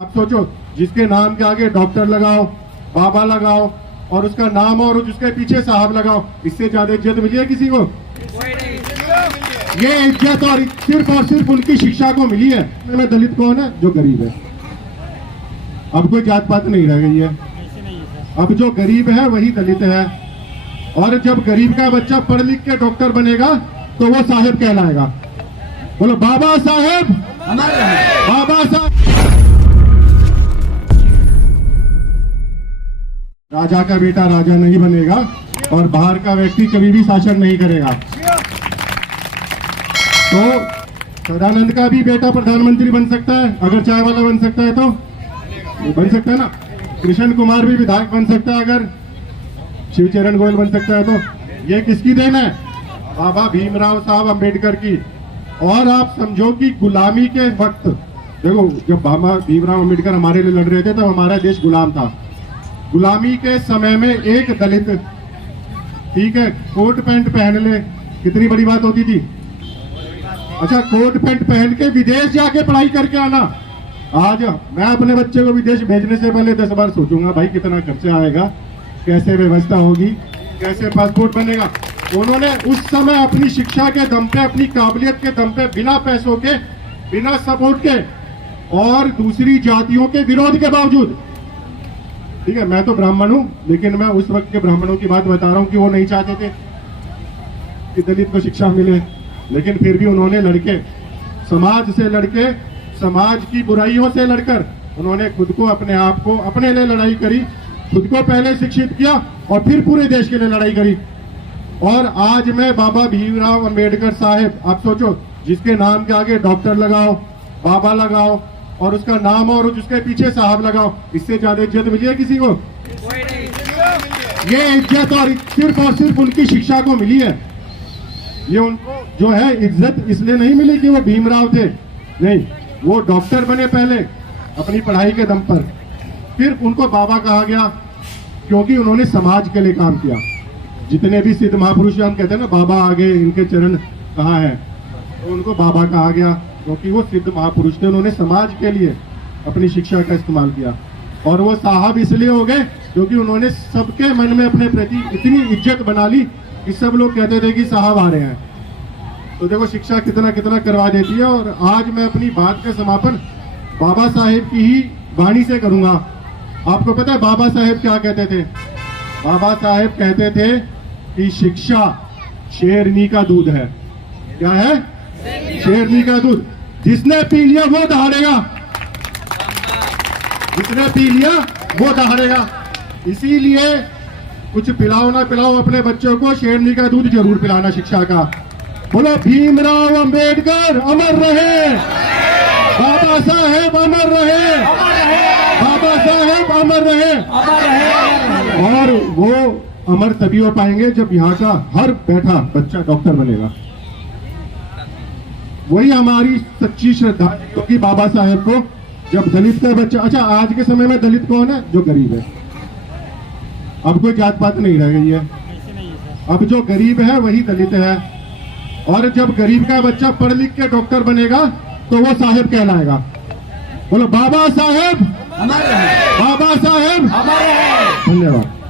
आप सोचो, जिसके नाम के आगे डॉक्टर लगाओ, बाबा लगाओ और उसका नाम और उसके पीछे साहब लगाओ, इससे ज्यादा इज्जत मिली है किसी को? ये इज्जत और सिर्फ उनकी शिक्षा को मिली है। में दलित कौन है? जो गरीब है। अब कोई जात पात नहीं रह गई है। अब जो गरीब है वही दलित है। और जब गरीब का बच्चा पढ़ लिख के डॉक्टर बनेगा तो वो साहेब कहलाएगा। बोलो बाबा साहेब, बाबा साहेब। राजा का बेटा राजा नहीं बनेगा और बाहर का व्यक्ति कभी भी शासन नहीं करेगा। तो सदानंद का भी बेटा प्रधानमंत्री बन सकता है, अगर चाय वाला बन सकता है तो बन सकता है ना। कृष्ण कुमार भी विधायक बन सकता है, अगर शिवचरण गोयल बन सकता है तो। ये किसकी देन है? बाबा भीमराव साहब अंबेडकर की। और आप समझो कि गुलामी के वक्त, देखो जब बाबा भीमराव अंबेडकर हमारे लिए लड़ रहे थे तब हमारा देश गुलाम था। गुलामी के समय में एक दलित, ठीक है, कोट पैंट पहन ले, कितनी बड़ी बात होती थी। अच्छा, कोट पैंट पहन के विदेश जाके पढ़ाई करके आना। आज मैं अपने बच्चे को विदेश भेजने से पहले 10 बार सोचूंगा, भाई कितना खर्चा आएगा, कैसे व्यवस्था होगी, कैसे पासपोर्ट बनेगा। उन्होंने उस समय अपनी शिक्षा के दम पे, अपनी काबिलियत के दम पे, बिना पैसों के, बिना सपोर्ट के और दूसरी जातियों के विरोध के बावजूद, ठीक है, मैं तो ब्राह्मण हूं लेकिन मैं उस वक्त के ब्राह्मणों की बात बता रहा हूं कि वो नहीं चाहते थे कि दलित को शिक्षा मिले, लेकिन फिर भी उन्होंने लड़के, समाज से लड़के, समाज की बुराइयों से लड़कर उन्होंने खुद को, अपने आप को, अपने लिए लड़ाई करी, खुद को पहले शिक्षित किया और फिर पूरे देश के लिए लड़ाई करी। और आज मैं बाबा भीमराव अंबेडकर साहेब, आप सोचो, जिसके नाम के आगे डॉक्टर लगाओ, बाबा लगाओ और उसका नाम और उसके पीछे साहब लगाओ, इससे ज्यादा इज्जत मिली है किसी को? ये इज्जत और सिर्फ उनकी शिक्षा को मिली है। ये उनको जो है इज्जत इसलिए नहीं मिली कि वो भीमराव थे, नहीं, वो डॉक्टर बने पहले अपनी पढ़ाई के दम पर, फिर उनको बाबा कहा गया क्योंकि उन्होंने समाज के लिए काम किया। जितने भी सिद्ध महापुरुष हम कहते हैं ना, बाबा आगे इनके चरण कहाँ है, तो उनको बाबा कहा गया क्योंकि वो सिद्ध महापुरुष थे, उन्होंने समाज के लिए अपनी शिक्षा का इस्तेमाल किया। और वो साहब इसलिए हो गए क्योंकि उन्होंने सबके मन में अपने प्रति इतनी इज्जत बना ली कि सब लोग कहते थे कि साहब आ रहे हैं। तो देखो शिक्षा कितना कितना करवा देती है। और आज मैं अपनी बात का समापन बाबा साहेब की ही वाणी से करूंगा। आपको पता है बाबा साहेब क्या कहते थे? बाबा साहेब कहते थे कि शिक्षा शेरनी का दूध है। क्या है? शेरनी का दूध। जिसने पी लिया वो दहाड़ेगा, जिसने पी लिया वो दहाड़ेगा। इसीलिए कुछ पिलाओ ना पिलाओ, अपने बच्चों को शेरनी का दूध जरूर पिलाना शिक्षा का। बोलो भीमराव अंबेडकर अमर रहे, बाबा साहेब अमर रहे, बाबा साहेब अमर रहे। और वो अमर तभी हो पाएंगे जब यहाँ का हर बैठा बच्चा डॉक्टर बनेगा। वही हमारी सच्ची श्रद्धा है, क्योंकि बाबा साहेब को जब दलित का बच्चा, अच्छा आज के समय में दलित कौन है? जो गरीब है। अब कोई जात पात नहीं रह गई है। अब जो गरीब है वही दलित है। और जब गरीब का बच्चा पढ़ लिख के डॉक्टर बनेगा तो वो साहेब कहलाएगा। बोलो बाबा साहेब, बाबा साहेब। धन्यवाद।